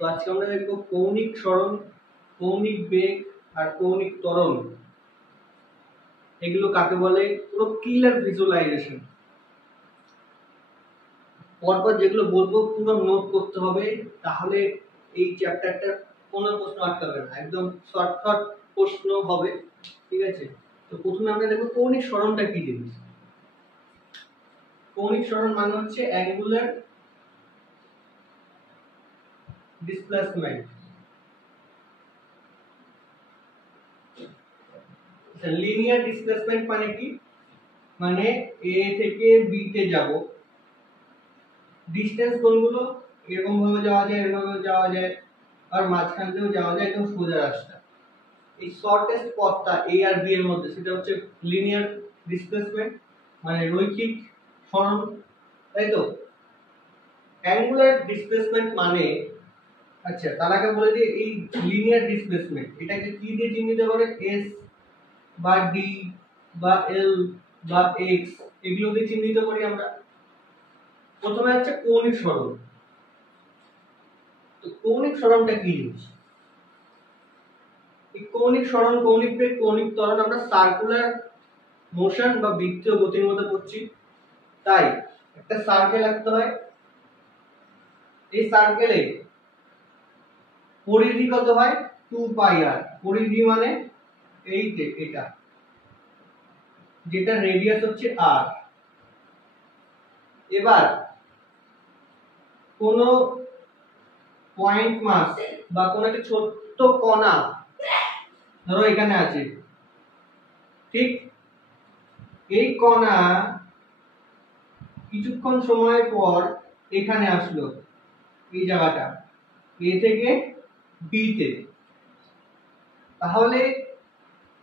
তো আজকে আমরা দেখব কৌণিক সরণ, কৌণিক বেগ আর কৌণিক ত্বরণ এগুলো কাকে বলে, পুরো ক্লিয়ার ভিজুয়ালাইজেশন। পরপর যেগুলো বলবো পুরো নোট করতে হবে, তাহলে এই চ্যাপ্টারটা কোনো প্রশ্ন আটকাবে না, একদম শর্টকাট প্রশ্ন হবে। ঠিক আছে, তো প্রথমে আমরা দেখব কৌণিক সরণটা কি জিনিস। কৌণিক সরণ মানে হচ্ছে অ্যাঙ্গুলার ডিসপ্লেসমেন্ট। লিনিয়ার ডিসপ্লেসমেন্ট মানে কি, মানে এ থেকে বি তে যাব, ডিসটেন্স কোনগুলো, এরকম ভাবে যাওয়া যায়, এরকম ভাবে যাওয়া যায়, আর মাঝখান দিয়েও যাওয়া যায়, একদম সোজা রাস্তা। এই শর্টেস্ট পথটা এ আর বি এর মধ্যে, সেটা হচ্ছে লিনিয়ার ডিসপ্লেসমেন্ট, মানে রৈখিক সরণ, তাই তো। অ্যাঙ্গুলার ডিসপ্লেসমেন্ট মানে, আচ্ছা তার আগে বলে দিই, এই লিনিয়ার ডিসপ্লেসমেন্ট এটাকে কি দিয়ে চিহ্নিত করে, এস বা ডি বা এল বা এক্স এগুলো দিয়ে চিহ্নিত করি আমরা। প্রথমে হচ্ছে কৌণিক সরণ। তো কৌণিক সরণটা কি জিনিস? এই কৌণিক সরণ, কৌণিক বেগ, কৌণিক ত্বরণ আমরা সার্কুলার মোশন বা বৃত্তীয় গতির মধ্যে পড়ছি। তাই একটা সার্কেল আঁকতে হয়, এই সার্কেলে পরিধি কত হয়, 2 পাই আর। পরিধি মানে এই যে এটা, যেটা রেডিয়াস হচ্ছে আর। এবার কোন পয়েন্ট মাস বা কোন একটা ছোট্ট কণা ধরো এখানে আছে, ঠিক, এই কণা কিছুক্ষণ সময় পর এখানে আসলো, এই জায়গাটা এ থেকে বি তে, তাহলে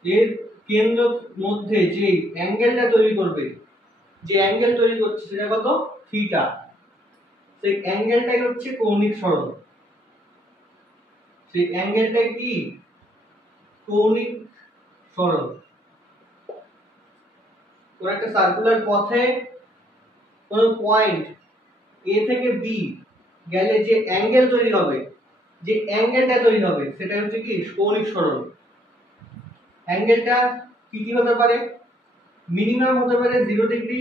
এর কেন্দ্র মধ্যে যে অ্যাঙ্গেলটা তৈরি করবে, যে অ্যাঙ্গেল তৈরি করছে সেটা কত, থিটা। সেই অ্যাঙ্গেলটাই হচ্ছে কৌণিক সরণ। সেই অ্যাঙ্গেলটাই কি, কৌণিক সরণ। কোন একটা সার্কুলার পথে কোন পয়েন্ট এ থেকে বি গেলে যে অ্যাঙ্গেল তৈরি হবে, যে অ্যাঙ্গেলটা তৈরি হবে সেটা হচ্ছে কি কৌণিক সরণ। অ্যাঙ্গেলটা কি কি হতে পারে, মিনিমাম হতে পারে 0 ডিগ্রি,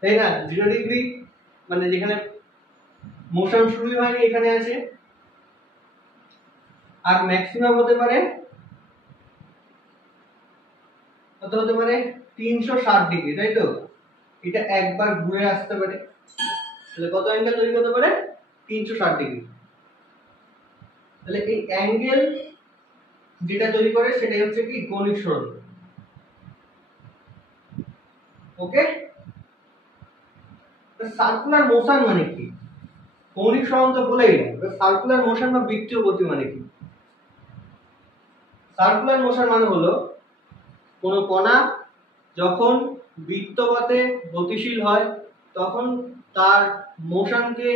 তাই না, 0 ডিগ্রি মানে যেখানে মোশন শুরুই হয়নি এখানে আছে। আর ম্যাক্সিমাম হতে পারে কত, হতে পারে 360 ডিগ্রি, তাই তো। এটা একবার ঘুরে আসতে পারে, তাহলে কত অ্যাঙ্গেল তৈরি করতে পারে, 360 ডিগ্রি। তাহলে এই অ্যাঙ্গেল যেটা তৈরি করে সেটাই হচ্ছে কি কৌণিক সরণ। ওকে, সার্কুলার মোশন মানে কি, কৌণিক সরণ তো বলেই না, সার্কুলার মোশন বা বৃত্তীয় গতি মানে কি। সার্কুলার মোশন মানে হলো কোন কণা যখন বৃত্তপথে গতিশীল হয় তখন তার মোশনকে,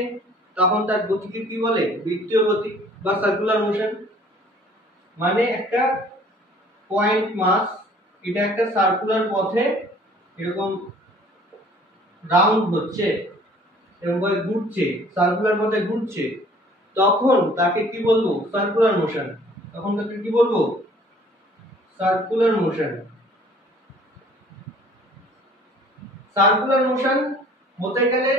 তখন তার গতিকে কি বলে, বৃত্তীয় গতি বা সার্কুলার মোশন। মানে একটা পয়েন্ট মাস, এটা একটা সার্কুলার পথে এরকম রাউন্ড হচ্ছে, এরকম ভাবে ঘুরছে, সার্কুলার পথে ঘুরছে, তখন তাকে কি বলবো, সার্কুলার মোশন। তখন তাকে কি বলবো, সার্কুলার মোশন। সার্কুলার মোশন হতে গেলে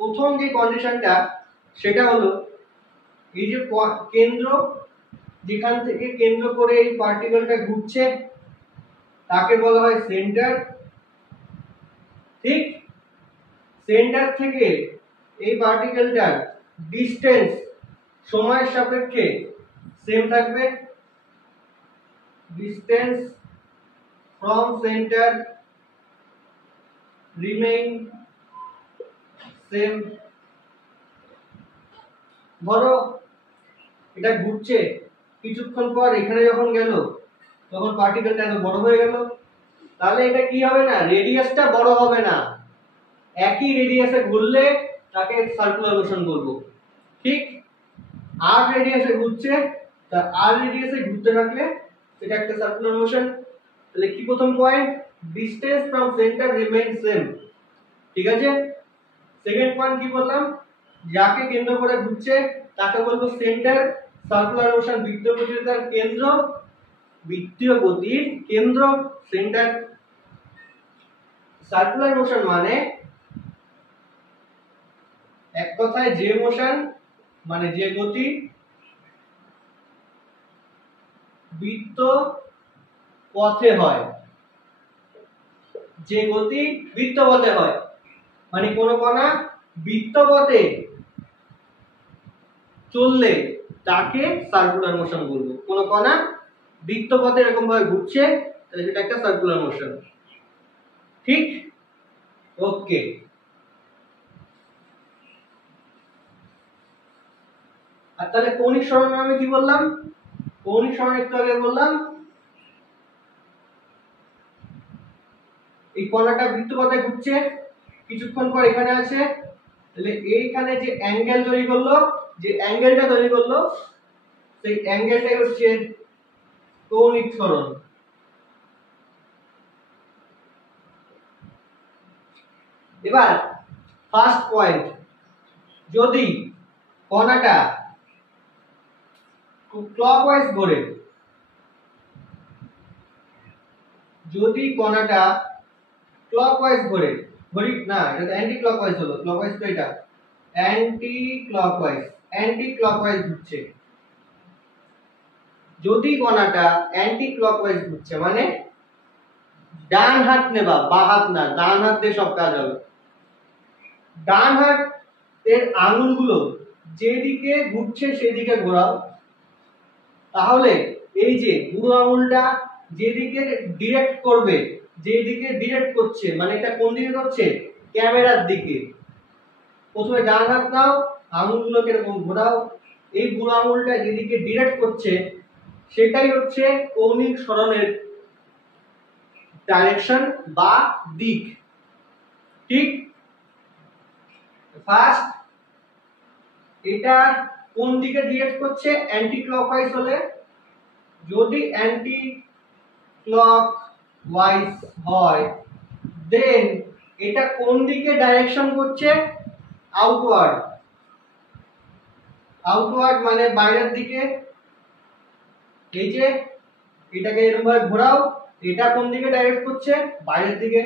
প্রথম যে কন্ডিশনটা সেটা হলো, এই যে কেন্দ্র, যেখান থেকে কেন্দ্র করে এই পার্টিকেলটা ঘুরছে তাকে বলা হয় সেন্টার, ঠিক। সেন্টার থেকে এই পার্টিকেলটার ডিসটেন্স সময়ের সাপেক্ষে সেম থাকবে, distance from centre remain same. ধরো এটা ঘুরছে, কিছুক্ষণ পর এখানে যখন গেল তখন পার্টিকেলটা এত বড় হয়ে গেল, তাহলে এটা কি হবে না, রেডিয়াসটা বড় হবে না, একই রেডিয়াসে ঘুরলে তাকে সার্কুলার মোশন বলবো, ঠিক। আর রেডিয়াসে ঘুরছে, তা আর রেডিয়াসে ঘুরতে থাকলে সেটা একটা সার্কুলার মোশন। তাহলে কি প্রথম point, distance from centre remain same, ঠিক আছে। সেকেন্ড পয়েন্ট কি বললাম, যাকে কেন্দ্র করে ঘুরছে তাকে বলবো সেন্টার। সার্কুলার মোশন বৃত্তীয় গতির কেন্দ্র, বৃত্তীয় গতির কেন্দ্র সেন্টার। সার্কুলার মোশন মানে এক কথায় যে মোশন মানে যে গতি বৃত্ত পথে হয়, যে গতি বৃত্ত পথে হয়, মানে কোন কণা বৃত্ত পথে চললে তাকে সার্কুলার মোশন বলবো। কোন কণা বৃত্ত পথে এরকম ভাবে ঘুরছে তাহলে সেটা একটা সার্কুলার মোশন। ঠিক, ওকে। আর তাহলে কৌণিক সরণ আমি কি বললাম? কৌণিক সরণ একটু আগে বললাম এই কণাটা বৃত্তপথে ঘুরছে, কিছুক্ষণ পর এখানে আছে, তাহলে এইখানে যে অ্যাঙ্গেল তৈরি করলো, যে অ্যাঙ্গেলটা তৈরি করলো সেই অ্যাঙ্গেলটাই হচ্ছে কৌণিক সরণ। এবার ফার্স্ট পয়েন্ট, যদি কণাটা ক্লকওয়াইজ ঘোরে, যদি কণাটা ক্লকওয়াইজ ঘোরে, ঘড়ি না এটা অ্যান্টি ক্লকওয়াইজ হলো, ক্লকওয়াইজ তো এটা অ্যান্টি ক্লকওয়াইজ, অ্যান্টি ক্লকওয়াইজ ঘুরছে। যদি কণাটা অ্যান্টি ক্লকওয়াইজ ঘুরছে মানে ডান হাত নেবা, বা হাত না, ডান হাত দিয়ে সব কাজ হবে। ডান হাতের আঙুলগুলো যেদিকে ঘুরছে সেদিকে ঘোরাও, তাহলে এই যে বুড়ো আঙুলটা যেদিকে ডিরেক্ট করবে, যেদিকে ডিরেক্ট করছে মানে এটা কোন দিকে করছে? ক্যামেরার দিকে। প্রথমে ডান হাত নাও, আঙুলগুলোকে এরকম ঘোরাও, এই বুড়ো আঙুলটা যেদিকে ডিরেক্ট করছে সেটাই হচ্ছে কৌণিক সরণের ডাইরেকশন বা দিক। ঠিক, ফার্স্ট এটা কোন দিকে ডিরেক্ট করছে? অ্যান্টি ক্লকওয়াইজ হলে, যদি অ্যান্টি ক্লকওয়াইজ হয় দেন এটা কোন দিকে ডাইরেকশন করছে? আউটওয়ার্ড। আউটওয়ার্ড মানে বাইরের দিকে। এই যে এটাকে এরকম ভাবে ঘোরাও, এটা কোন দিকে ডাইরেক্ট করছে? বাইরের দিকে।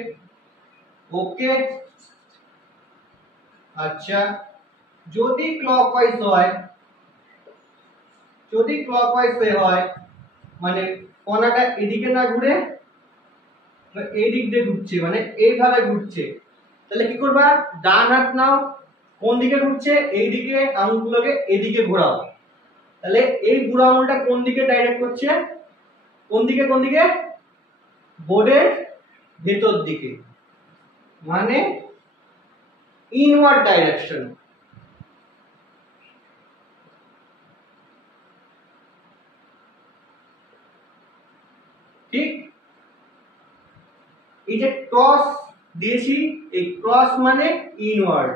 ওকে, আচ্ছা যদি ক্লকওয়াইজ হয়, যদি ক্লকওয়াইজ হয় মানে কণাটা এদিকে না ঘুরে এই দিক দিয়ে ঘুরছে, মানে এইভাবে ঘুরছে, তাহলে কি করবা? ডান হাত নাও, কোন দিকে ঘুরছে? এইদিকে, আঙুলগুলোকে এদিকে ঘোরাও, তাহলে এই বুড়ো আঙুলটা কোন দিকে ডাইরেক্ট করছে? কোন দিকে? কোন দিকে? বোর্ডের ভেতর দিকে, মানে ইনওয়ার্ড ডাইরেকশন। ঠিক, এই যে ক্রস দিয়েছি, এই ক্রস মানে ইনওয়ার্ড।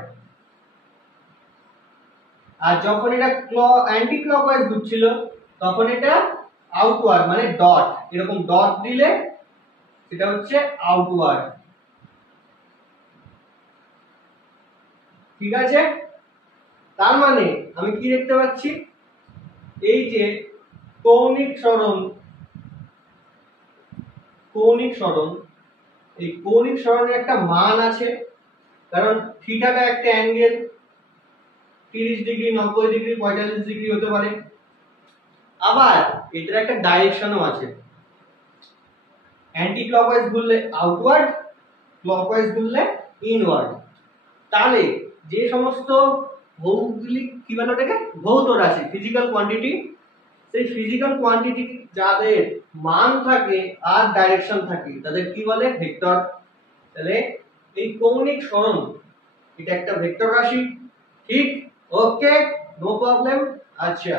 আর যখন এটা অ্যান্টি ক্লকওয়াইজ ঘুরছিল তখন এটা আউটওয়ার্ড মানে ডট, এরকম ডট দিলে সেটা হচ্ছে আউটওয়ার্ড। ঠিক আছে, তার মানে আমি কি দেখতে পাচ্ছি? এই যে কৌণিক সরণ, কৌণিক সরণ, এই কৌণিক সরণের একটা মান আছে, কারণ থিটাটা একটা অ্যাঙ্গেল, 30 ডিগ্রি, 90 ডিগ্রি, 45 ডিগ্রি হতে পারে। আবার এটার একটা ডাইরেকশনও আছে, অ্যান্টি ক্লকওয়াইজ ঘুরলে আউটওয়ার্ড, ক্লকওয়াইজ ঘুরলে ইনওয়ার্ড। তাহলে যে সমস্ত ভৌগোলিক কি বলে ওটাকে, ভৌত রাশি, ফিজিক্যাল কোয়ান্টিটি, সেই ফিজিক্যাল কোয়ান্টিটি যাদের মান থাকে আর ডাইরেকশন থাকে তাদের কি বলে? ভেক্টর। তাহলে এই কৌণিক সরণ এটা একটা ভেক্টর রাশি। ঠিক, ওকে, নো প্রবলেম। আচ্ছা,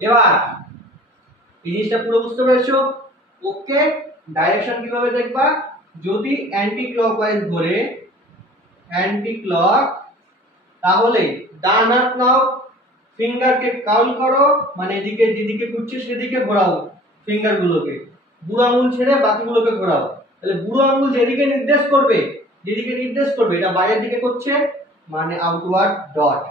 এবার এই জিনিসটা পুরো বুঝতে পেরেছো? ওকে, ডাইরেকশন কিভাবে দেখবা? যদি অ্যান্টি ক্লকওয়াইজ ঘোরে, অ্যান্টি ক্লক, তাহলে ডান হাত নাও, ফিঙ্গারকে কার্ল করো, মানে এদিকে যেদিকে ঘুরছে সেদিকে ঘোরাও ফিঙ্গার গুলোকে, বুড়ো আঙুল ছেড়ে বাকিগুলোকে ঘোরাও। তাহলে বুড়ো আঙ্গুল যেদিকে নির্দেশ করবে এটা বাইরের দিকে করছে, মানে আউটওয়ার্ড ডট।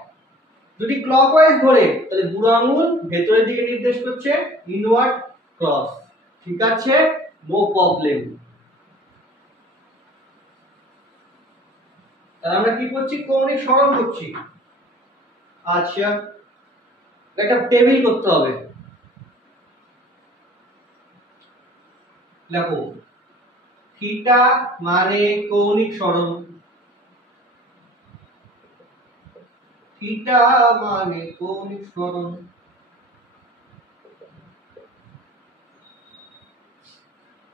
যদি ক্লকওয়াইজ ধরে তাহলে বুড়ো আঙ্গুল ভেতরের দিকে নির্দেশ করছে, ইনওয়ার্ড ক্রস। ঠিক আছে, নো প্রবলেম। তাহলে আমরা কি করছি? কৌণিক সরণ করছি। আচ্ছা, একটা টেবিল করতে হবে। দেখো, থিটা মানে কৌণিক সরণ, থিটা মানে কৌণিক সরণ।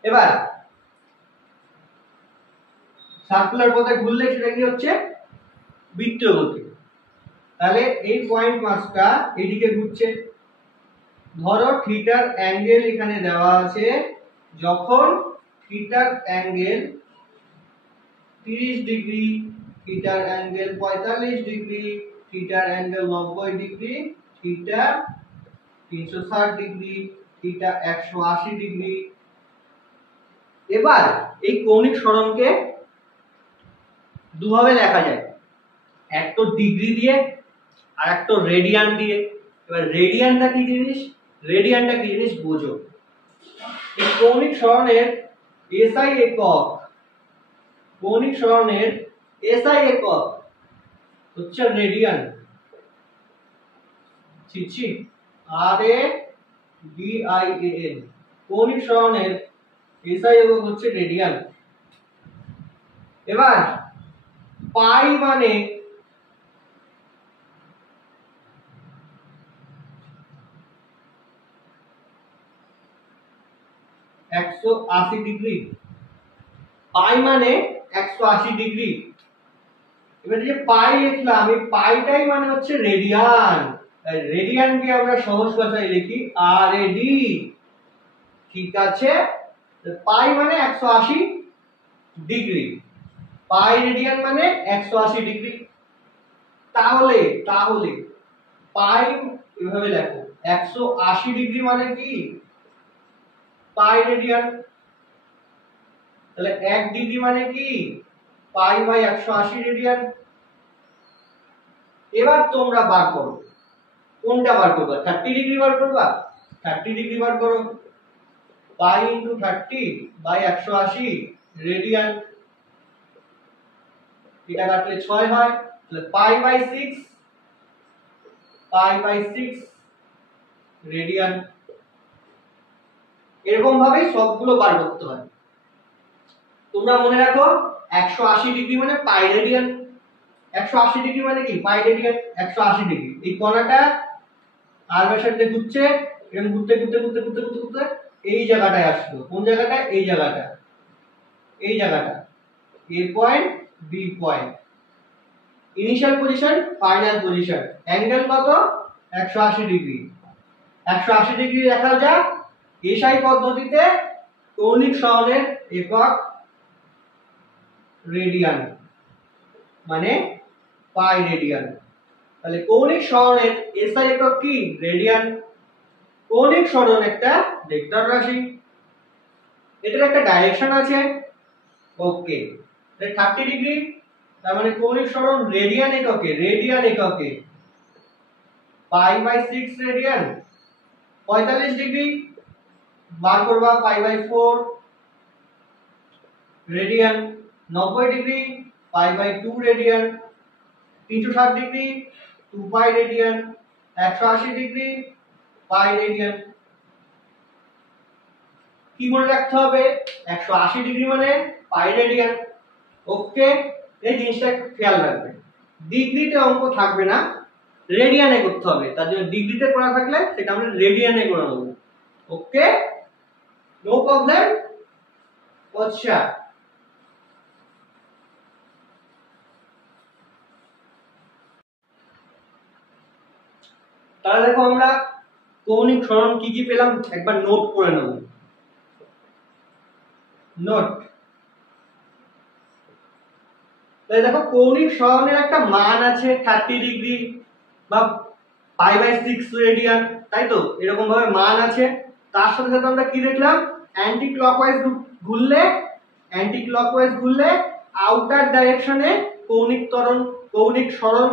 এবার সার্কুলার পথে ঘুরলে সেটা কি হচ্ছে? বৃত্তীয় গতি। তাহলে এই পয়েন্ট মাসটা এদিকে ঘুরছে। ধরো থিটার অ্যাঙ্গেল এখানে দেওয়া আছে, যখন থিটার অ্যাঙ্গেল 30 ডিগ্রি, থিটার অ্যাঙ্গেল 45 ডিগ্রি, থিটার angle 90 degree, theta 360 degree, theta 180 degree. এবার এই কৌণিক সরণকে দুভাবে দেখা যায়, এক তো ডিগ্রি দিয়ে আর এক তো রেডিয়ান দিয়ে। এবার রেডিয়ানটা কি জিনিস বোঝো। এই কৌণিক সরণের এসআই একক, কৌণিক সরণের এসআই একক হচ্ছে রেডিয়ান। RADIAN। কৌণিক সরণের এসআই একক হচ্ছে রেডিয়ান। এবার পাই মানে একশো আশি ডিগ্রি, পাই মানে 180 ডিগ্রি। এবার যে পাই লিখলাম, এই পাইটাই মানে হচ্ছে রেডিয়ান। রেডিয়ানকে আমরা সহজ ভাষায় লিখি RAD। ঠিক আছে, পাই মানে 180 ডিগ্রি, পাই রেডিয়ান মানে 180 ডিগ্রি। তাহলে পাই এভাবে লেখো, 180 ডিগ্রি মানে কি? Pi radian. তাহলে 1 ডিগ্রি মানে কি? Pi by 180 radian. এবার তোমরা বার করো, কোনটা বার করবা? 30 ডিগ্রি বার করবা? 30 ডিগ্রি বার করো। Pi into 30 by 180 radian. এটা কাটলে 6 হয়, তাহলে পাই বাই 6 রেডিয়ান। এরকম ভাবে সবগুলো বার করতে হয়। তোমরা মনে রাখো 180 ডিগ্রি মানে পাই রেডিয়ান, 180 ডিগ্রি মানে কি? Pi radian. 180 ডিগ্রি এই কণাটা আর ব্যাসার্ধে ঘুরছে, এরকম ঘুরতে ঘুরতে ঘুরতে ঘুরতে ঘুরতে ঘুরতে এই জায়গাটায় আসলো। কোন জায়গাটায়? এই জায়গাটা, এই জায়গাটা, A point B point. Initial position, final position. Angle কত? 180 ডিগ্রি। 180 ডিগ্রি দেখা যাক এসআই পদ্ধতিতে কৌণিক সরণের একক রেডিয়ান, মানে পাই রেডিয়ান। তাহলে কৌণিক সরণের এসআই একক কি? রেডিয়ান। কৌণিক সরণ একটা ভেক্টর রাশি, এটার একটা ডাইরেকশন আছে। ওকে, 30 ডিগ্রি, তার মানে কৌণিক সরণ রেডিয়ান এককে, পাই বাই 6 রেডিয়ান। 45 ডিগ্রি বার করবা, pi by 4 radian. 90 degree pi by 2 radian. 360 degree 2 pi radian. 180 degree pi radian. কি মনে রাখতে হবে? 180 ডিগ্রি মানে পাই রেডিয়ান। ওকে, এই জিনিসটা খেয়াল রাখবে। ডিগ্রিতে অঙ্ক থাকবে না, রেডিয়ানে করতে হবে। তার জন্য ডিগ্রিতে করা থাকলে সেটা আমরা রেডিয়ানে করে নেব। ওকে, নো প্রবলেম। আচ্ছা, তাহলে দেখো আমরা কৌণিক সরণ কি কি পেলাম একবার নোট করে নেব। নোট, তাহলে দেখো কৌণিক সরণের একটা মান আছে 30 ডিগ্রি বা পাই বাই 6 রেডিয়ান, তাই তো? এরকম ভাবে মান আছে। তার সাথে সাথে আমরা কি দেখলাম? অ্যান্টি ক্লকওয়াইজ ঘুরলে অ্যান্টি ক্লকওয়াইজ ঘুরলে আউটার ডাইরেকশনে কৌণিক সরণ,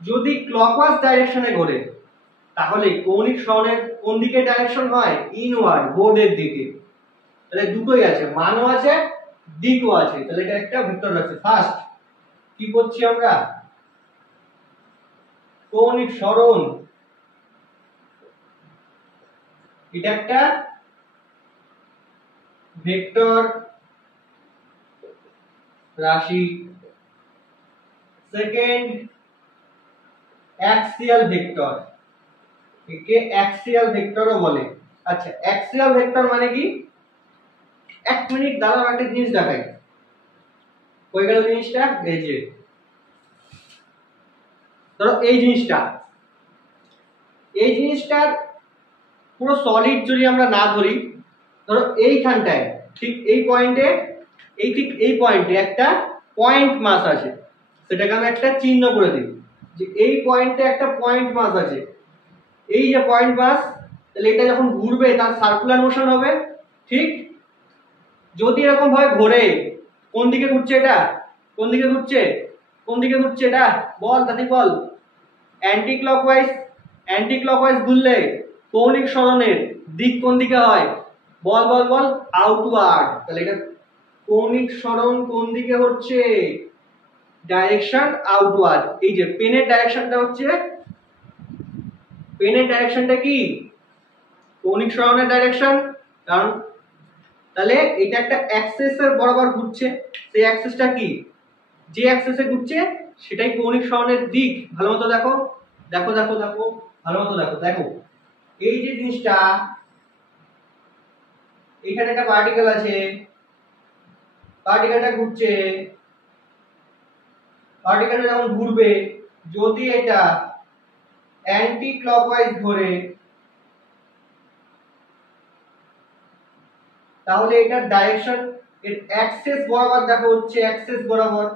যদি ক্লকওয়াইজ ডাইরেকশনে ঘোরে তাহলে কৌণিক সরণের কোন দিকে ডাইরেকশন হয়? ইনওয়ার্ড, বোর্ডের দিকে। তাহলে দুটোই আছে, মানও আছে দিকও আছে, তাহলে এটা একটা ভেক্টর আছে। ফার্স্ট কি করছি আমরা? কৌণিক সরণ, এটা একটা ভেক্টর রাশি। সেকেন্ড অ্যাক্সিয়াল ভেক্টর, একে অ্যাক্সিয়াল ভেক্টরও বলে। আচ্ছা, অ্যাক্সিয়াল ভেক্টর মানে কি? এক মিনিট দাঁড়াও, একটা জিনিস দেখাই। কই গেল জিনিসটা? এই যে ধরো এই জিনিসটার পুরো সলিড যদি আমরা না ধরি, ধরো এইখানটায় ঠিক এই পয়েন্টে একটা পয়েন্ট মাস আছে, সেটাকে আমি একটা চিহ্ন করে দিই যে এই পয়েন্টে একটা পয়েন্ট মাস আছে। এই যে পয়েন্ট মাস, তাহলে এটা যখন ঘুরবে তার সার্কুলার মোশন হবে। ঠিক, যদি এরকম ভাবে ঘোরে, কোন দিকে ঘুরছে এটা? কোন দিকে ঘুরছে? কোন দিকে ঘুরছে এটা? বল দাদি বল। অ্যান্টি ক্লকওয়াইজ ঘুরলে কৌণিক সরণের দিক কোন দিকে হয়? বল বল বল। আউটওয়ার্ড। তাহলে এটা কৌণিক সরণ কোন দিকে হচ্ছে? Direction outward. এই যে পেনের ডাইরেকশনটা কি? কৌণিক সরণের ডাইরেকশন। কারণ তাহলে এটা একটা অ্যাক্সিসের বরাবর ঘুরছে, সেই অ্যাক্সিসটা কি? যে অ্যাক্সিসে ঘুরছে সেটাই কৌণিক সরণের দিক। ভালো মতো দেখো, দেখো দেখো দেখো, ভালো মতো দেখো। দেখো এই যে জিনিসটা, এখানে একটা পার্টিকেল আছে, পার্টিকেলটা ঘুরছে, পার্টিকেলটা যখন ঘুরবে, যদি এটা অ্যান্টি ক্লকওয়াইজ ঘোরে তাহলে এটার ডাইরেকশন এর অ্যাক্সিস বরাবর দেখো হচ্ছে অ্যাক্সিস বরাবর।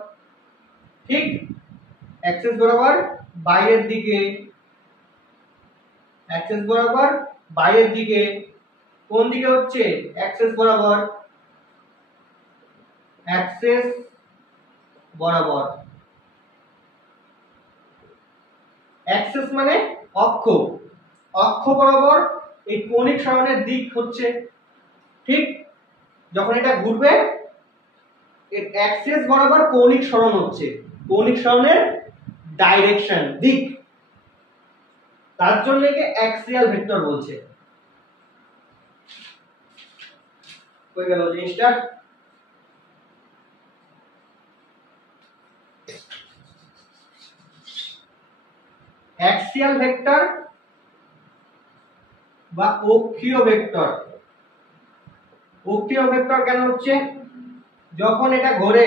ঠিক, অ্যাক্সিস বরাবর বাইরের দিকে, অ্যাক্সিস বরাবর বাইরের দিকে। কোন দিকে হচ্ছে? অ্যাক্সিস বরাবর, অ্যাক্সিস বরাবর। অ্যাক্সিস মানে অক্ষ, অক্ষ বরাবর এই কৌণিক সরণের দিক হচ্ছে। ঠিক, যখন এটা ঘুরবে এর অ্যাক্সিস বরাবর কৌণিক সরণ হচ্ছে, কৌণিক সরণের ডাইরেকশন, দিক। তার জন্য একে অ্যাক্সিয়াল ভেক্টর বলছে। কই গেল জিনিসটা? অ্যাক্সিয়াল ভেক্টর বা অক্ষীয় ভেক্টর। অক্ষীয় ভেক্টর কেন হচ্ছে? যখন এটা ঘোরে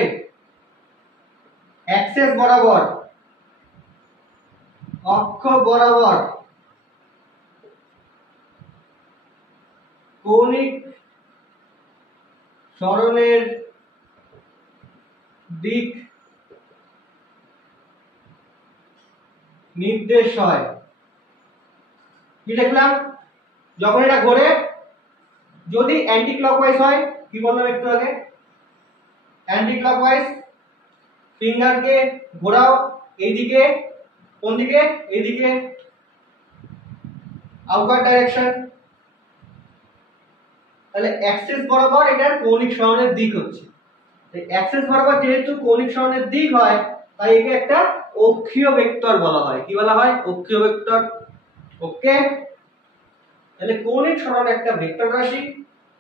অ্যাক্সিস বরাবর, অক্ষ বরাবর কৌণিক সরণের দিক নির্দেশ হয়। কি দেখলাম? যখন এটা ঘোরে, যদি অ্যান্টি ক্লকওয়াইজ হয়, কি বললাম একটু আগে? অ্যান্টি ক্লকওয়াইজ, ফিঙ্গারকে ঘোরাও এইদিকে। কোন দিকে? এইদিকে, আউটওয়ার্ড ডাইরেকশন। তাহলে অ্যাক্সিস বরাবর এটার কৌণিক সরণের দিক হচ্ছে। অ্যাক্সিস বরাবর যেহেতু কৌণিক সরণের দিক হয়, তাই একে একটা অক্ষীয় ভেক্টর বলা হয়। কি বলা হয়? অক্ষীয় ভেক্টর। ওকে, তাহলে কৌণিক সরণ একটা ভেক্টর রাশি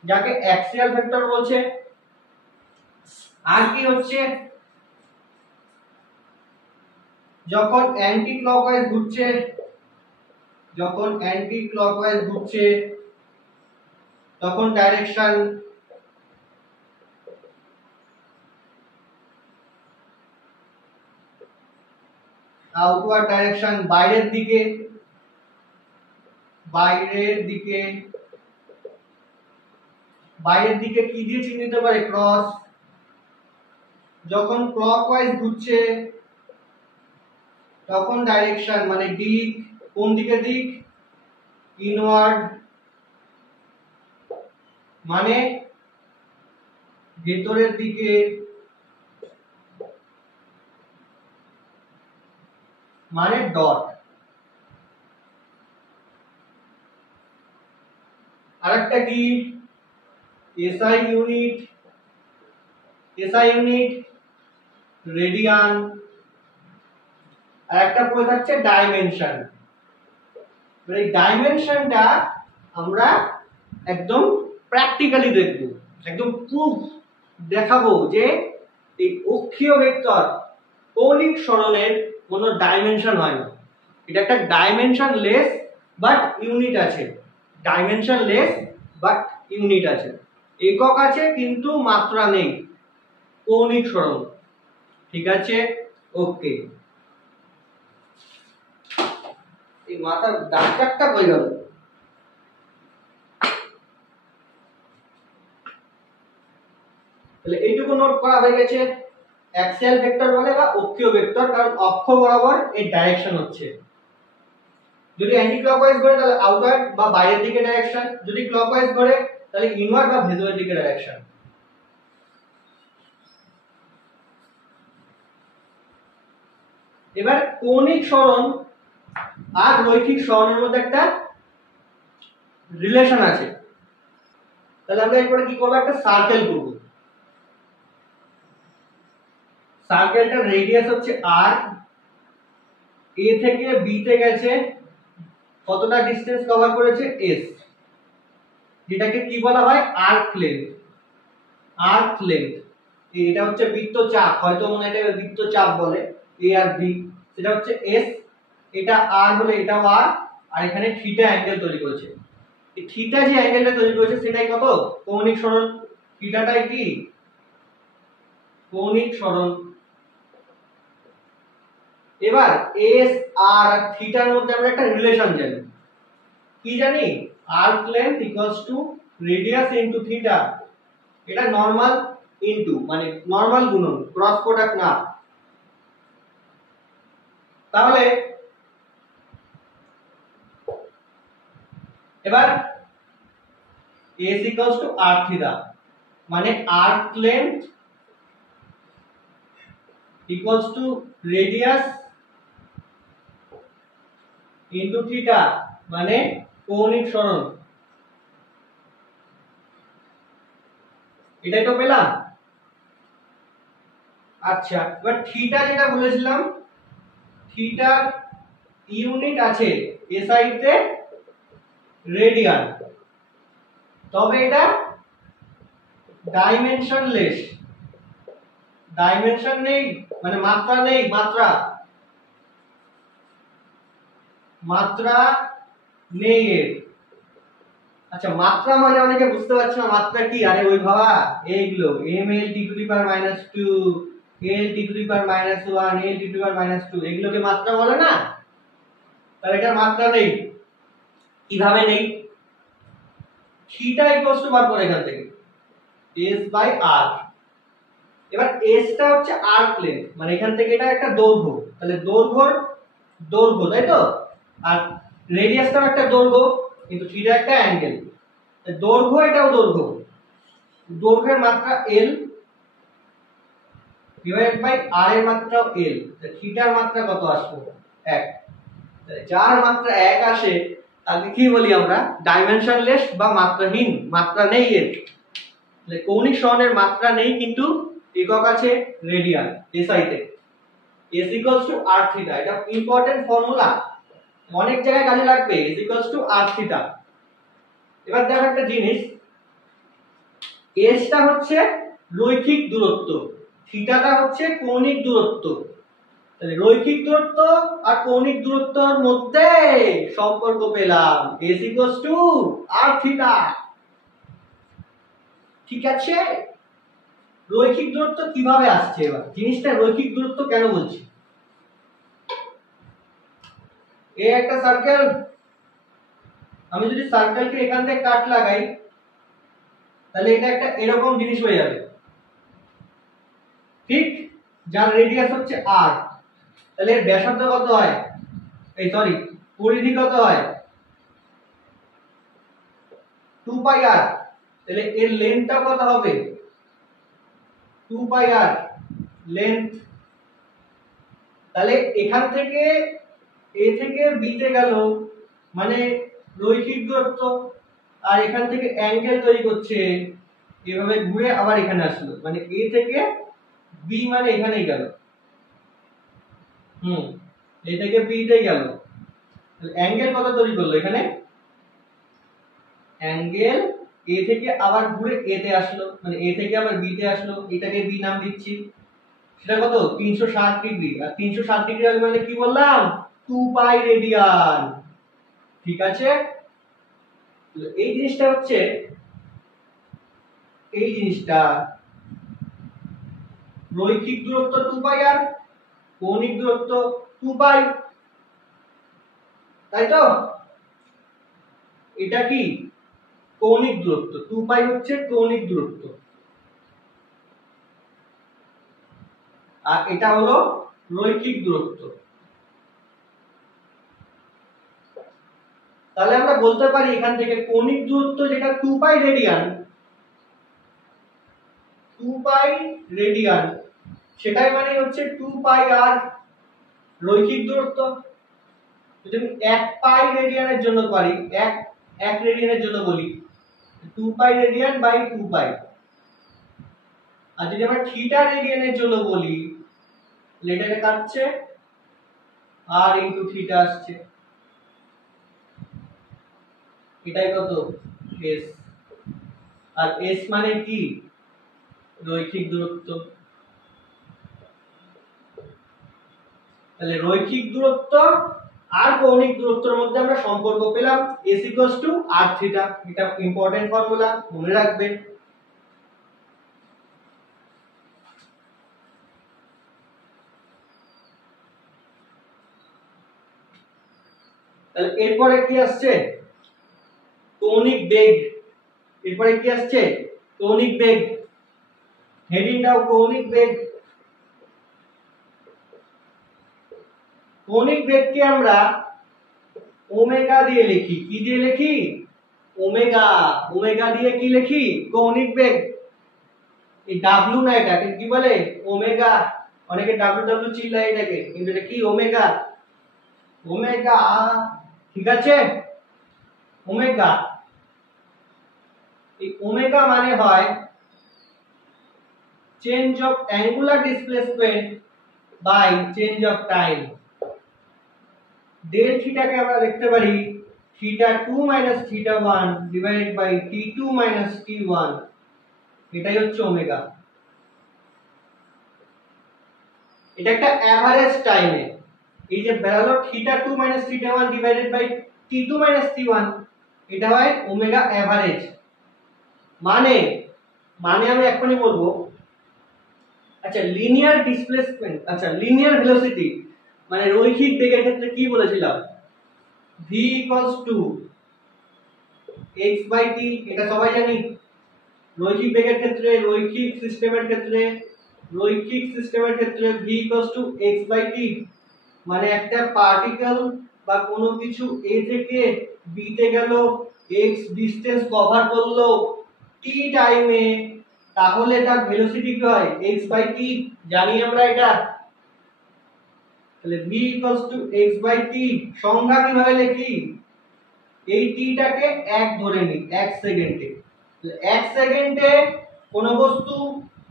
যাকে অ্যাক্সিয়াল ভেক্টর বলছে। আর কি হচ্ছে? যখন অ্যান্টি ক্লকওয়াইজ ঘুরছে, যখন অ্যান্টি ক্লকওয়াইজ ঘুরছে তখন ডাইরেকশন আউটওয়ার্ড ডাইরেকশন, বাইরের দিকে, বাইরের দিকে। বাইরের দিকে কি দিয়ে চিহ্নিত করে? ক্রস। যখন ক্লকওয়াইজ ঘুরছে তখন ডাইরেকশন মানে দিক। কোন দিকে দিক? ইনওয়ার্ড। মানে ভেতরের দিকে মানে ডট। আরেকটা কি এসআই ইউনিট, রেডিয়ান। আর একটা পড়ে থাকছে ডাইমেনশন। এই ডাইমেনশনটা আমরা একদম প্র্যাকটিক্যালি দেখব, একদম প্রুফ দেখাবো যে এই অক্ষীয় ভেক্টর কৌণিক সরণের কোনো ডাইমেনশন হয় না। এটা একটা ডাইমেনশনলেস বাট ইউনিট আছে, ডাইমেনশনলেস বাট ইউনিট আছে, একক আছে কিন্তু মাত্রা নেই, কৌণিক সরণ। ঠিক আছে, ওকে। এই মাথার ডাক্তারটা কই গেল? তাহলে এইটুকু নোট করা হয়ে গেছে। অ্যাক্সিয়াল ভেক্টর বলে বা অক্ষীয় ভেক্টর, কারণ অক্ষ বরাবর এর ডাইরেকশন হচ্ছে। যদি অ্যান্টি ক্লকওয়াইজ ঘোরে তাহলে আউটওয়ার্ড বা বাইরের দিকে ডাইরেকশন, যদি ক্লকওয়াইজ ঘোরে তাহলে ইনওয়ার্ড বা ভেতরের দিকে ডাইরেকশন। এবার কৌণিক সরণ আর রৈখিক সরণের মধ্যে একটা রিলেশন আছে। তাহলে আমরা এরপরে কি করব, একটা সার্কেল করব। সার্কেলটার রেডিয়াস হচ্ছে r, a থেকে b তে গেছে, কতটা ডিসটেন্স কভার করেছে s, যেটাকে কি বলা হয় আর্ক লেন্থ। আর্ক লেন্থ এটা হচ্ছে বৃত্তচাপ, হয়তো মনে হয় এটা বৃত্তচাপ বলে, a আর b, সেটা হচ্ছে s, এটা r হলে এটা r, আর এখানে থিটা অ্যাঙ্গেল তৈরি করেছে। এই থিটা যে অ্যাঙ্গেলটা তৈরি করেছে সেটাই কত, কৌণিক সরণ। থিটাটাই কি কৌণিক সরণ। এবার s আর থিটার মধ্যে আমরা একটা রিলেশন জানি, কি জানি, arc length equals to radius into theta. এটা নরমাল ইনটু মানে নরমাল গুণন, ক্রস প্রোডাক্ট না। তাহলে এবার s equals to r theta মানে arc length equals to radius into theta মানে কৌণিক সরণ। এটাই তো পেলাম। আচ্ছা, এবার থিটা যেটা বলেছিলাম, থিটার ইউনিট আছে এসআই তে রেডিয়ান, তবে এটা ডাইমেনশনলেস, ডাইমেনশন নেই মানে মাত্রা নেই, মাত্রা নেই এর। আচ্ছা, মাত্রা মানে অনেকে বুঝতে পারছে না মাত্রা কি, আরে ওই বাবা এইগুলো ml t to the power -2, l t to the power -1, l t to the power -2 এগুলোকে মাত্রা বলে না। তাহলে এটা মাত্রা নেই, কিভাবে নেই, থিটা ইকুয়ালস টু বার করে এখান থেকে s বাই r। এবার s টা হচ্ছে আর্ক লেন্থ মানে এখান থেকে এটা একটা দৈর্ঘ্য, তাহলে দৈর্ঘ্য তাই তো, আর রেডিয়াসটাও একটা দৈর্ঘ্য, কিন্তু থিটা একটা অ্যাঙ্গেল, দৈর্ঘ্য এটাও দৈর্ঘ্য, দৈর্ঘ্যের মাত্রা l ডিভাইডেড বাই r এর মাত্রা l, থিটার মাত্রা কত আসবে 1। যার মাত্রা 1 আসে তাকে কি বলি আমরা, ডাইমেনশনলেস বা মাত্রাহীন, মাত্রা নেই এর। তাহলে কৌণিক সরণের মাত্রা নেই কিন্তু একক আছে রেডিয়ান এসআই তে, s equals to r theta. এটা ইম্পর্টেন্ট ফর্মুলা, অনেক জায়গায় কাজে লাগবে, s equals to r theta. এবার দেখো একটা জিনিস, s টা হচ্ছে রৈখিক দূরত্ব, থিটাটা হচ্ছে কৌণিক দূরত্ব। তাহলে রৈখিক দূরত্ব আর কৌণিক দূরত্বর মধ্যে সম্পর্ক পেলাম, s equals to r theta. ঠিক আছে, রৈখিক দূরত্ব কিভাবে আসছে, এবার জিনিসটা রৈখিক দূরত্ব কেন বলছি। এই একটা সার্কেল, আমি যদি সার্কেলকে এখান থেকে কাট লাগাই তাহলে এটা একটা এরকম জিনিস হয়ে যাবে, ঠিক, যার রেডিয়াস হচ্ছে r। তাহলে এর ব্যাসার্ধ কত হয়, এই সরি পরিধি কত হয় 2 পাই r। তাহলে এর লেন্থটা কত হবে টু পাই আর লেন্থ। তাহলে এখান থেকে এ থেকে বি তে গেল মানে রৈখিক দূরত্ব, আর এখান থেকে অ্যাঙ্গেল তৈরি করছে এভাবে ঘুরে আবার এখানে আসলো, মানে এ থেকে বি মানে এখানেই গেল। এ থেকে বি তে গেল, অ্যাঙ্গেল কত তৈরি করলো এখানে, অ্যাঙ্গেল এ থেকে আবার ঘুরে এ তে আসলো, মানে এ থেকে আবার বি তে আসলো, এটাকে বি নাম দিচ্ছি। সেটা কত 360 ডিগ্রি, আর 360 ডিগ্রি মানে কি বললাম 2 পাই রেডিয়ান। ঠিক আছে, এই জিনিসটা হচ্ছে এই জিনিসটা রৈখিক দূরত্ব 2 পাই আর কৌণিক দূরত্ব 2 পাই, তাই তো? এটা কি কৌণিক দূরত্ব, 2 পাই হচ্ছে কৌণিক দূরত্ব, আর এটা হলো রৈখিক দূরত্ব। তাহলে আমরা বলতে পারি এখান থেকে কৌণিক দূরত্ব যেটা 2 পাই রেডিয়ান, 2 পাই রেডিয়ান, সেটাই মানে হচ্ছে 2 পাই আর রৈখিক দূরত্ব। যদি আমি 1 পাই রেডিয়ানের জন্য পারি, 1 রেডিয়ানের জন্য বলি 2 পাই রেডিয়ান বাই 2 পাই, আর যদি আমরা থিটা রেডিয়ানের জন্য বলি এটাকে কাটছে আর ইনটু থিটা আসছে, এটাই কত s, আর s মানে কি রৈখিক দূরত্ব। তাহলে রৈখিক দূরত্ব আর কৌণিক দূরত্বের মধ্যে আমরা সম্পর্ক পেলাম s r থিটা। এটা ইম্পর্টেন্ট ফর্মুলা, মনে রাখবেন। তাহলে এরপরে কি আসছে কৌণিক বেগ, এরপরে কি আসছে কৌণিক বেগ, হেডিং দাও কৌণিক বেগ। কৌণিক বেগকে আমরা ওমেগা দিয়ে লিখি, কি দিয়ে লিখি ওমেগা, ওমেগা দিয়ে কি লিখি কৌণিক বেগ। এই ডাব্লিউ না, এটা কি বলে ওমেগা, অনেকে ডাব্লিউ ডাব্লিউ চিল্লায় এটাকে, কিন্তু এটা কি ওমেগা, ওমেগা। ঠিক আছে, ওমেগা, এই ওমেগা মানে হয় change of angular displacement by change of time. Del থিটাকে আমরা লিখতে পারি theta 2 minus theta 1 divided by t2 minus t1, এটাই হচ্ছে ওমেগা। এটা একটা এভারেজ টাইমে, এই যে বেরোলো theta 2 minus theta 1 divided by t2 minus t1, এটা হয় ওমেগা এভারেজ। মানে মানে আমি এখনই বলবো, আচ্ছা লিনিয়ার ডিসপ্লেসমেন্ট, আচ্ছা লিনিয়ার ভেলোসিটি মানে রৈখিক বেগের ক্ষেত্রে কি বলেছিলাম v x বাই t, এটা সবাই জানি। রৈখিক বেগের ক্ষেত্রে, রৈখিক সিস্টেমের ক্ষেত্রে, রৈখিক সিস্টেমের ক্ষেত্রে v x বাই t মানে একটা পার্টিকেল বা কোনো কিছু a থেকে b তে গেল, x ডিসটেন্স কভার করলো t টাইমে, তাহলে তার ভেলোসিটি কি হয় x বাই t, জানি আমরা এটা। তাহলে v x বাই t সংজ্ঞা কিভাবে লিখি, এই t টাকে 1 ধরে নিই 1 সেকেন্ডে। তাহলে 1 সেকেন্ডে কোন বস্তু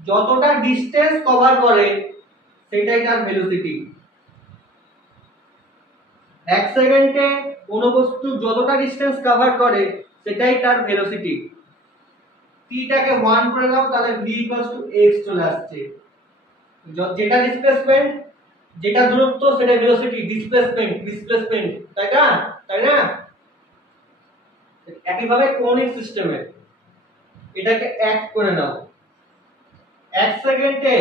যতটা ডিসটেন্স কভার করে সেটাই তার ভেলোসিটি। 1 সেকেন্ডে কোন বস্তু যতটা ডিসটেন্স কভার করে সেটাই তার ভেলোসিটি। t টাকে 1 করে দাও, তাহলে v x চলে আসছে। যেটা ডিসপ্লেসমেন্ট, যেটা দূরত্ব সেটা ভেলোসিটি, ডিসপ্লেসমেন্ট, তাই না, তাই না? একইভাবে কৌণিক সিস্টেমে এটাকে 1 করে নাও, 1 সেকেন্ডে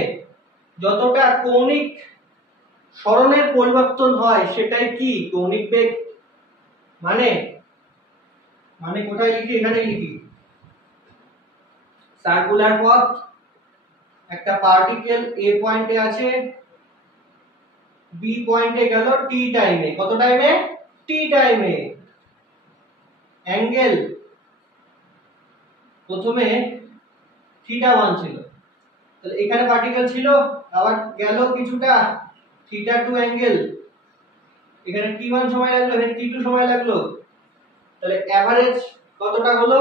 যতটা কৌণিক সরণের পরিবর্তন হয় সেটাই কি কৌণিক বেগ। মানে মানে কোথায় লিখি, এখানে লিখি সার্কুলার পথ, একটা পার্টিকেল a পয়েন্টে আছে, b পয়েন্টে গেল t টাইমে, কত টাইমে t টাইমে। অ্যাঙ্গেল প্রথমে থিটা 1 ছিল, তাহলে এখানে পার্টিকেল ছিল, আবার গেল কিছুটা θ2 অ্যাঙ্গেল, এখানে t1 সময় লাগলো, এখানে t2 সময় লাগলো, তাহলে এভারেজ কতটা হলো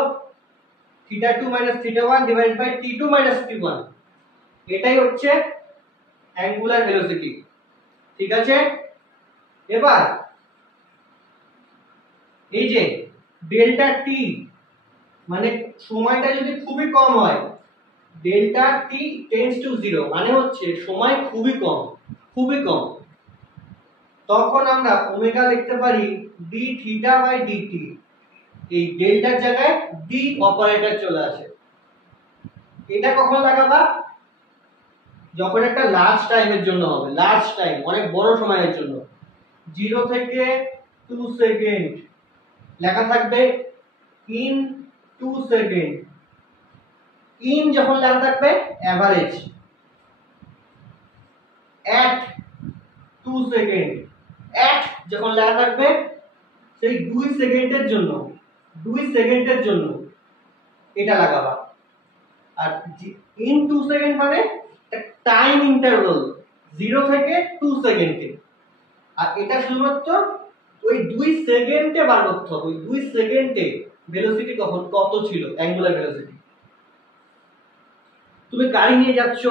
θ2 θ1 ডিভাইডেড বাই t2 t1, এটাই হচ্ছে অ্যাঙ্গুলার ভেলোসিটি। ঠিক আছে, এবার এই যে ডেল্টা টি মানে সময়টা যদি খুবই কম হয়, ডেল্টা টি টেন্ডস টু 0 মানে হচ্ছে সময় খুবই কম, খুবই কম, তখন আমরা ওমেগা লিখতে পারি ডি থিটা বাই ডিটি। এই ডেল্টার জায়গায় ডি অপারেটর চলে আসে। এটা কখন লাগাবা? যখন একটা লার্জ টাইমের জন্য হবে, লার্জ টাইম অনেক বড় সময়ের জন্য, 0 থেকে 2 সেকেন্ড লেখা থাকবে ইন 2 সেকেন্ড, ইন যখন লেখা থাকবে এভারেজ, এট 2 সেকেন্ড, এট যখন লেখা থাকবে সেই 2 সেকেন্ডের জন্য, 2 সেকেন্ডের জন্য এটা লাগাবা। আর ইন 2 সেকেন্ড মানে টাইম ইন্টারভাল 0 থেকে 2 সেকেন্ডে, আর এটা শুধুমাত্র ওই 2 সেকেন্ডে বার করতে হবে, ওই 2 সেকেন্ডে ভেলোসিটি কত ছিল, অ্যাঙ্গুলার ভেলোসিটি। তুমি গাড়ি নিয়ে যাচ্ছ,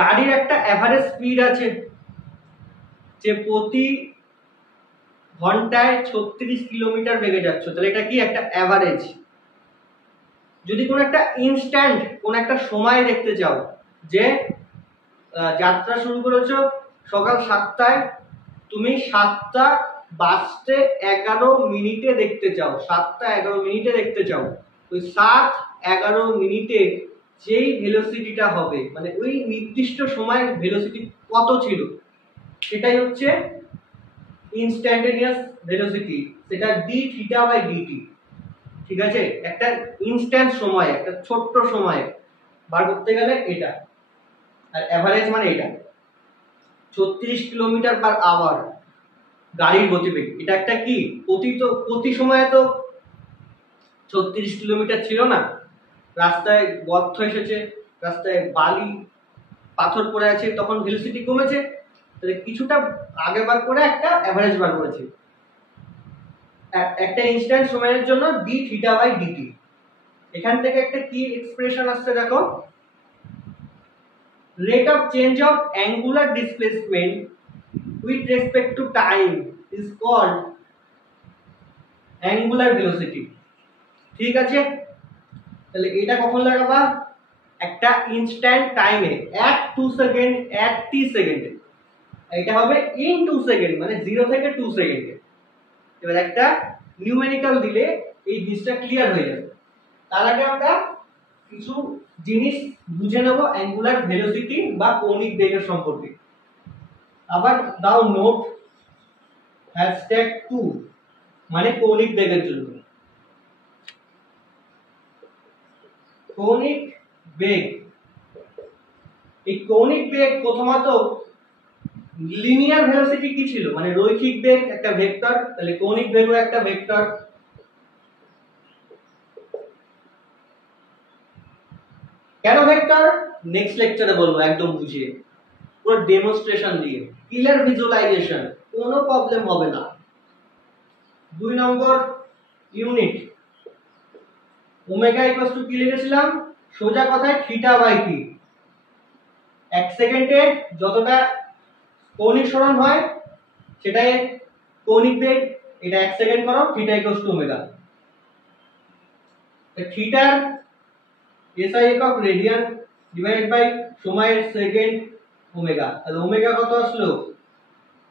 গাড়ির একটা এভারেজ স্পিড আছে যে প্রতি ঘন্টায় 36 কিলোমিটার বেগে যাচ্ছ, তাহলে এটা কি একটা এভারেজ। যদি কোনো একটা ইনস্ট্যান্ট কোন একটা সময় দেখতে চাও, যে যাত্রা শুরু করেছো সকাল 7টায়, তুমি 7টা বাজতে 11 মিনিটে দেখতে চাও, 7টা 11 মিনিটে দেখতে চাও, ওই 7-11 মিনিটে যেই ভেলোসিটিটা হবে, মানে ওই নির্দিষ্ট সময়ের ভেলোসিটি কত ছিল, সেটাই হচ্ছে ইনস্ট্যান্টেনিয়াস ভেলোসিটি, সেটা ডি থিটা বাই ডিটি। ঠিক আছে, একটা ইনস্ট্যান্ট সময়, একটা ছোট্ট সময় বার করতে গেলে এটা, আর এভারেজ মানে এটা 36 কিলোমিটার পার আওয়ার গাড়ির গতিবেগ। এটা একটা কি প্রতি সময়ে তো 36 কিলোমিটার ছিল না, রাস্তায় গর্ত এসেছে, রাস্তায় বালি পাথর পড়ে আছে, তখন ভেলোসিটি কমেছে, তাহলে কিছুটা আগে বার করে একটা এভারেজ বার করেছে। একটা ইনস্ট্যান্ট সময়ের জন্য ডি থিটা বাই ডিটি। এখান থেকে একটা কি এক্সপ্রেশন আসছে দেখো, rate of change of angular displacement with respect to time is called angular velocity। ঠিক আছে, তাহলে এটা কখন লাগাবা? একটা ইনস্ট্যান্ট টাইমে, এক 2 সেকেন্ড, এক t সেকেন্ডে, এটা হবে ইন 2 সেকেন্ড মানে 0 থেকে 2 সেকেন্ডে। এবার একটা নিউমেরিক্যাল দিলে এই জিনিসটা ক্লিয়ার হয়ে যাবে। তার আগে আমরা কিছু জিনিস বুঝে নেব অ্যাঙ্গুলার ভেলোসিটি বা কৌণিক বেগের সম্পর্কে। আবার দাও নোট #2 মানে কৌণিক বেগের জন্য। কৌণিক বেগ, এই কৌণিক বেগ প্রথমত লিনিয়ার ভেলোসিটি কি ছিল, মানে রৈখিক বেগ একটা ভেক্টর, তাহলে কৌণিক বেগও একটা ভেক্টর। কেন ভেক্টর নেক্সট লেকচারে বলবো একদম বুঝিয়ে, পুরো ডেমনস্ট্রেশন দিয়ে, ক্লিয়ার ভিজুয়ালাইজেশন, কোনো প্রবলেম হবে না। 2 নম্বর ইউনিট, ওমেগা ইকুয়ালস টু কি লিখেছিলাম, সোজা কথায় থিটা বাই টি। 1 সেকেন্ডে যতটা কৌণিক সরণ হয় সেটাই কৌণিক বেগ, এটা 1 সেকেন্ড করো, থিটা ইকুয়ালস টু ওমেগা। থিটার এসআই একক রেডিয়ান ডিভাইডেড বাই সময়ের সেকেন্ড ওমেগা, তাহলে ওমেগা কত আসলো,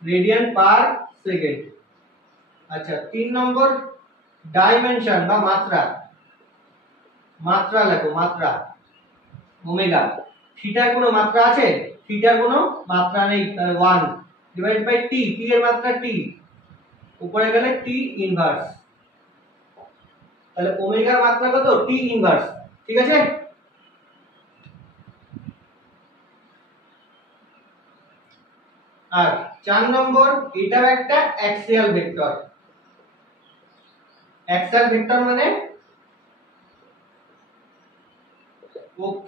রেডিয়ান পার সেকেন্ড। আচ্ছা 3 নম্বর ডাইমেনশন বা মাত্রা, মাত্রা লেখো, মাত্রা ওমেগা। থিটার কোনো মাত্রা আছে? থিটার কোনো মাত্রা নেই, তাহলে 1 ডিভাইডেড বাই টি, টি এর মাত্রা টি, উপরে গেলে টি ইনভার্স, তাহলে ওমেগার মাত্রা কত, টি ইনভার্স। ঠিক আছে, আর 4 নম্বর, এটাও একটা অ্যাক্সিয়াল ভেক্টর। অ্যাক্সিয়াল ভেক্টর মানে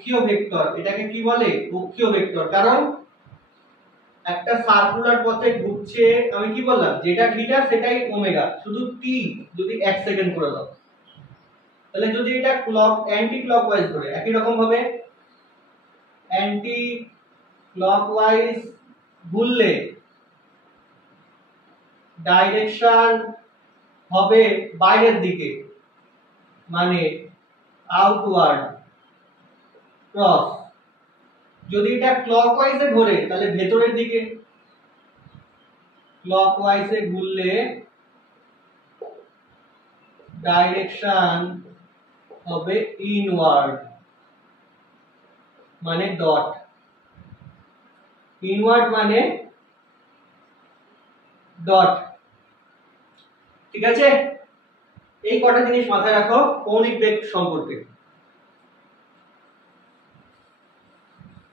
অক্ষীয় ভেক্টর। এটাকে কি বলে? অক্ষীয় ভেক্টর। কারণ একটা সার্কুলার পথে ঘুরছে, আমি কি বললাম, যেটা থিটা সেটাই ওমেগা, শুধু টি যদি 1 সেকেন্ড করে দাও। তাহলে যদি এটা অ্যান্টি ক্লকওয়াইজ ঘোরে, একই রকম ভাবে অ্যান্টি ক্লকওয়াইজ ঘুরলে ডাইরেকশন হবে বাইরের দিকে, মানে আউটওয়ার্ড ক্রস। যদি এটা ক্লকওয়াইজে ঘোরে তাহলে ভেতরের দিকে। ক্লকওয়াইজে ঘুরলে ডাইরেকশন হবে ইনওয়ার্ড, মানে ডট। ইনওয়ার্ড মানে ডট। ঠিক আছে, এই কটা জিনিস মাথায় রাখো কৌণিক বেগ সম্পর্কে।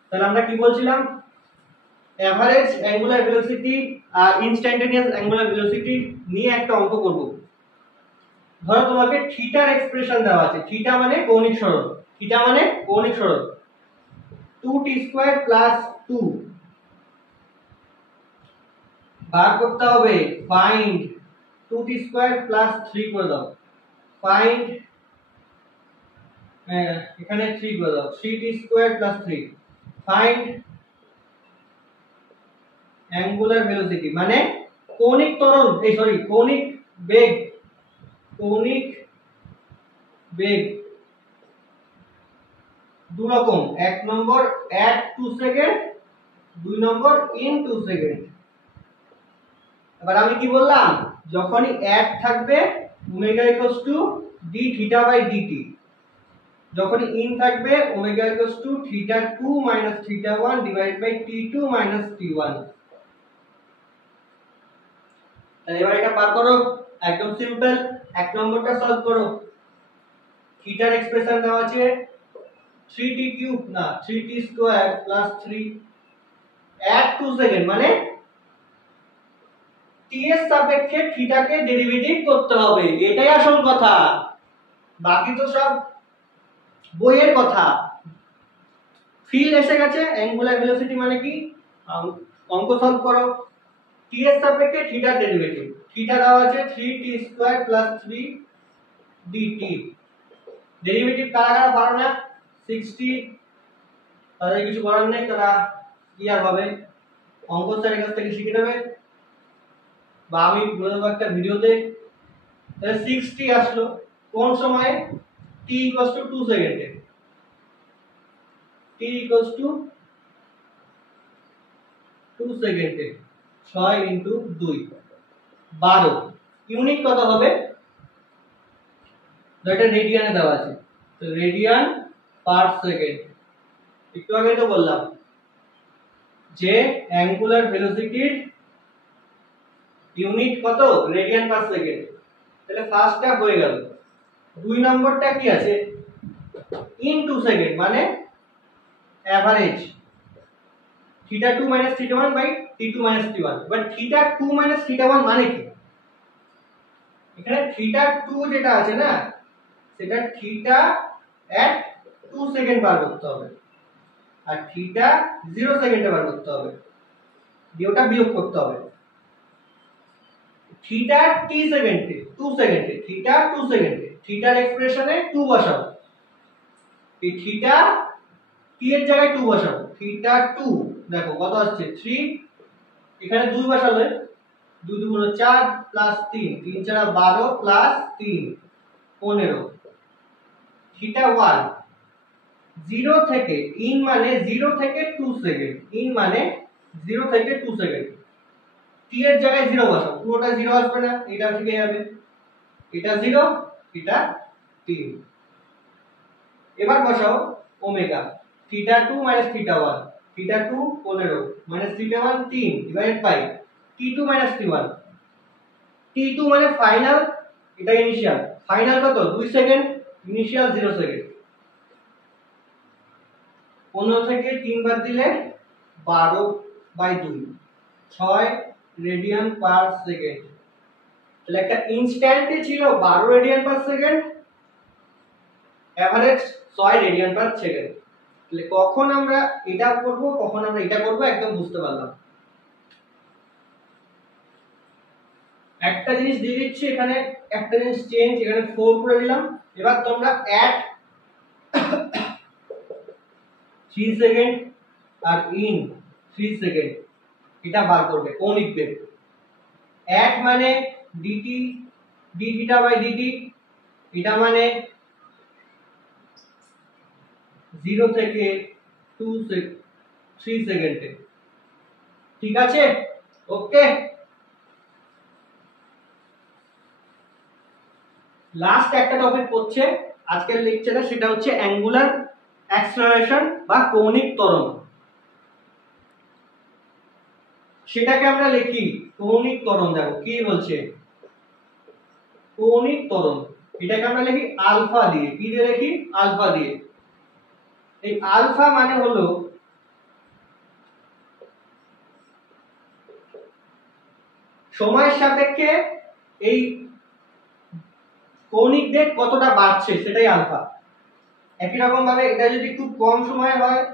তাহলে আমরা কি বলছিলাম? এভারেজ অ্যাঙ্গুলার ভেলোসিটি আর ইনস্ট্যান্টেনিয়াস অ্যাঙ্গুলার ভেলোসিটি নিয়ে একটা অঙ্ক করব। ধরো তোমাকে থিটার এক্সপ্রেশন দেওয়া আছে। থিটা মানে কৌণিক সরণ। থিটা মানে কৌণিক সরণ 2t² + 2 বার করতে হবে। ফাইন্ড 2t² + 3 করে দাও। ফাইন্ড এখানে 3 করে দাও। 3t² + 3 ফাইন্ড অ্যাঙ্গুলার ভেলোসিটি, মানে কৌণিক ত্বরণ, কৌণিক বেগ। কৌণিক বেগ দু রকম, এক নম্বর at 2 সেকেন্ড, দুই নম্বর in 2 সেকেন্ড। এবার আমি কি বললাম, যখনই at থাকবে ওমেগা d θ/dt, যখনই in থাকবে ওমেগা θ2 - θ1 /t2 - t1। তাহলে এবার এটা পার করো, একদম সিম্পল। এক নম্বরটা সলভ করো। থিটার এক্সপ্রেশন দেওয়া আছে 3t³ না 3t² + 3 at 2 সেকেন্ড, মানে t এর সাপেক্ষে থিটাকে ডেরিভেটিভ করতে হবে। এটাই আসল কথা, বাকি তো সব বইয়ের কথা। ফিল এসে গেছে। অ্যাঙ্গুলার ভেলোসিটি মানে কি? অঙ্ক সলভ করো। t এর সাপেক্ষে থিটার ডেরিভেটিভ। থিটা দেওয়া আছে 3t² + 3 dt। ডেরিভেটিভ কারা কারা পারো না? 60, তাদের কিছু করার নেই, তারা কি আর হবে, অঙ্ক স্যারের কাছ থেকে শিখে নেবে, বা আমি বলে দেবো একটা ভিডিওতে। তাহলে 60 আসলো কোন সময়ে? t = 2 সেকেন্ডে। t = 2 সেকেন্ডে 6 × 2 12। ইউনিট কত হবে? এটা রেডিয়ানে দেওয়া আছে, তো রেডিয়ান পার সেকেন্ড। একটু আগে তো বললাম যে অ্যাঙ্গুলার ভেলোসিটির ইউনিট কত? Radian per second. তাহলে ফার্স্টটা হয়ে গেল। দুই নম্বরটা কি আছে? ইন 2 সেকেন্ড, মানে এভারেজ θ2 - θ1/t2 - t1। এবার θ2 - θ1 মানে কি? এখানে θ2 যেটা আছে না, সেটা থিটা at 2 সেকেন্ড বার করতে হবে, আর থিটা 0 সেকেন্ডে বার করতে হবে, দিয়ে ওটা বিয়োগ করতে হবে। থিটা t সেকেন্ডে 2 সেকেন্ডে, থিটা 2 সেকেন্ডে, থিটার এক্সপ্রেশনে 2 বসাও। এই থিটা t এর জায়গায় 2 বসাও। থিটা 2 দেখো কত আসছে 3, এখানে 2 বসালে 2 2 গুণ 4 + 3, 3 4 12 + 3 15। থিটা 1 0 থেকে, ইন মানে 0 থেকে 2 সেকেন্ড, ইন মানে 0 থেকে 2 সেকেন্ড। t এর জায়গায় 0 বসাও, পুরোটা 0 আসবে না, এটা থেকে যাবে, এটা 0, এটা 3। এবার বসাও ওমেগা θ2 - θ1, θ2 15 θ1 3 t2 - t1। t2 মানে ফাইনাল, এটা ইনিশিয়াল। ফাইনাল কত? 2 সেকেন্ড, ইনিশিয়াল 0 সেকেন্ড। 15 থেকে 3 বাদ দিলে 12/2, 6 রেডিয়ান পার সেকেন্ড। তাহলে একটা ইনস্ট্যান্টে ছিল 12 radian per second, average 6 radian per second. তাহলে কখন আমরা এটা করব কখন আমরা এটা করব একদম বুঝতে পারলাম। একটা জিনিস দিয়ে দিচ্ছি এখানে, একটা জিনিস চেঞ্জ, এখানে 4 করে দিলাম। এবার তোমরা অ্যাট 3 সেকেন্ড আর ইন 3 সেকেন্ড এটা বার করবে কৌণিক বেগ। অ্যাট মানে dt d theta by dt, এটা মানে 0 থেকে 3 সেকেন্ডে। ঠিক আছে, ওকে। লাস্ট একটা টপিক পড়ছে আজকের লেকচারে, সেটা হচ্ছে অ্যাঙ্গুলার অ্যাক্সেলারেশন বা কৌণিক ত্বরণ। সেটাকে আমরা লিখি কৌণিক ত্বরণ। দেখো কি বলছে, কৌণিক ত্বরণ, এটাকে আমরা লিখি আলফা দিয়ে। কি দিয়ে লিখি? আলফা দিয়ে। এই আলফা মানে হলো সময়ের সাপেক্ষে এই কৌণিক বেগ কতটা বাড়ছে সেটাই আলফা। একই রকম ভাবে এটা যদি খুব কম সময় হয়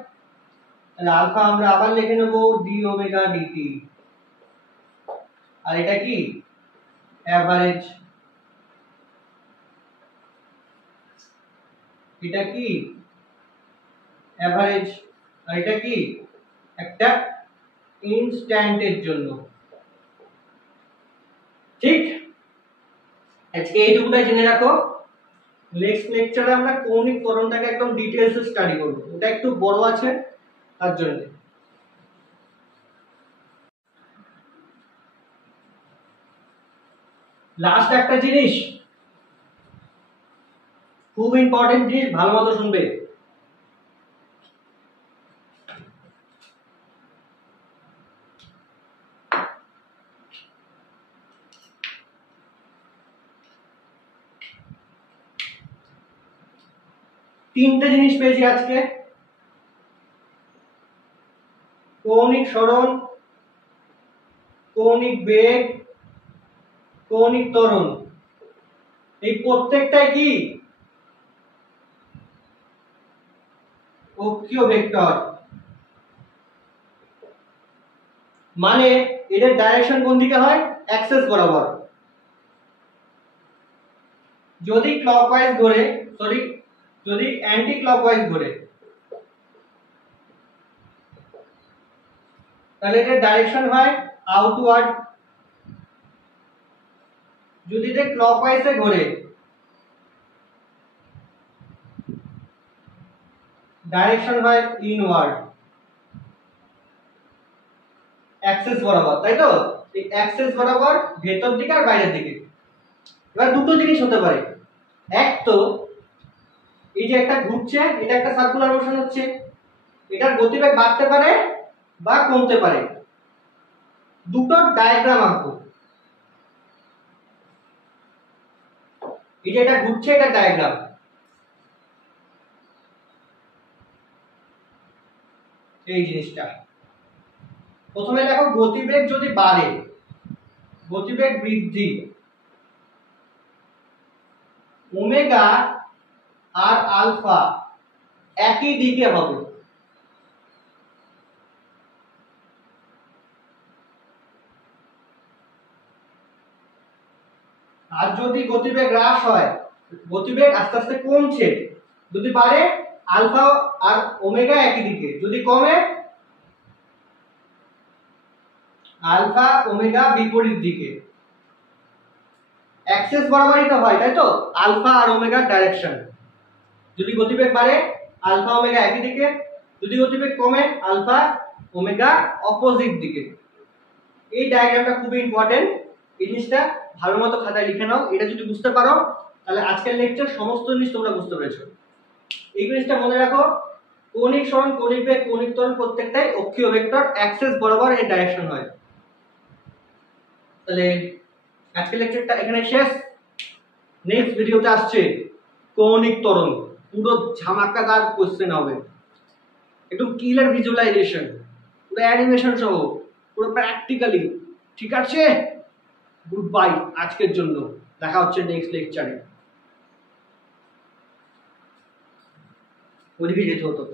তাহলে আলফা আমরা আবার লিখে নেব ডি ওমেগা ডিটি। আর এটা কি? অ্যাভারেজ। এটা কি? অ্যাভারেজ। আর এটা কি? একটা ইনস্ট্যান্টের জন্য। ঠিক, আজকে এইটুকুটাই জেনে রাখো। নেক্সট লেকচারে আমরা কৌণিক ত্বরণটাকে একদম ডিটেইলসে স্টাডি করব, ওটা একটু বড় আছে তার জন্য। লাস্ট একটা জিনিস, খুব ইম্পর্টেন্ট জিনিস, ভালো মতো শুনবে। তিনটে জিনিস পেয়েছি আজকে, কৌণিক সরণ, কৌণিক বেগ, কৌণিক ত্বরণ। এই প্রত্যেকটাই কি? অক্ষীয় ভেক্টর। মানে এদের ডাইরেকশন কোন দিকে হয়? অ্যাক্সিস বরাবর। যদি ক্লকওয়াইজ ঘোরে, সরি যদি অ্যান্টি ক্লকওয়াইজ ঘোরে তাহলে এদের ডাইরেকশন হয় আউটওয়ার্ড। যদি এটা ক্লকওয়াইজে ঘোরে ডাইরেকশন হয় ইনওয়ার্ড, অ্যাক্সিস বরাবর, তাই তো? এই অ্যাক্সিস বরাবর ভেতর দিকে আর বাইরের দিকে। এবার দুটো জিনিস হতে পারে, এক তো এই যে একটা ঘুরছে, এটা একটা সার্কুলার মোশন হচ্ছে, এটার গতিবেগ বাড়তে পারে বা কমতে পারে। দুটো ডায়াগ্রাম আঁকবো। এই যে এটা ঘুরছে, এটা ডায়াগ্রাম। এই জিনিসটা প্রথমে দেখো, গতিবেগ যদি বাড়ে, গতিবেগ বৃদ্ধি, ওমেগা আর আলফা একই দিকে হবে। আর যদি গতিবেগ হ্রাস হয়, গতিবেগ আস্তে আস্তে কমছে, যদি বাড়ে আলফা আর ওমেগা একই দিকে, যদি কমে আলফা ওমেগা বিপরীত দিকে। অ্যাক্সিস বরাবরই তো হয়, তাই তো? আলফা আর ওমেগার ডাইরেকশন। যদি গতিবেগ বাড়ে আলফা ওমেগা একই দিকে, যদি গতিবেগ কমে আলফা ওমেগা অপোজিট দিকে। এই ডায়াগ্রামটা খুবই ইম্পর্টেন্ট, এই জিনিসটা ভালো মতো খাতায় লিখে নাও। এটা যদি বুঝতে পারো তাহলে আজকের লেকচার সমস্ত জিনিস তোমরা বুঝতে পেরেছো। এই জিনিসটা মনে রাখো, কৌণিক সরণ, কৌণিক বেগ, কৌণিক ত্বরণ প্রত্যেকটাই অক্ষীয় ভেক্টর, অ্যাক্সিস বরাবর এর ডাইরেকশন হয়। তাহলে আজকের লেকচারটা এখানে শেষ। নেক্সট ভিডিওতে আসছে কৌণিক ত্বরণ, পুরো ঝামাকাদার কোশ্চেন হবে, একদম ক্লিয়ার ভিজুয়ালাইজেশন, পুরো অ্যানিমেশন সহ, পুরো প্র্যাকটিক্যালি। ঠিক আছে, গুড বাই আজকের জন্য, দেখা হচ্ছে নেক্সট লেকচারে। ওদিকে যেতে হতো।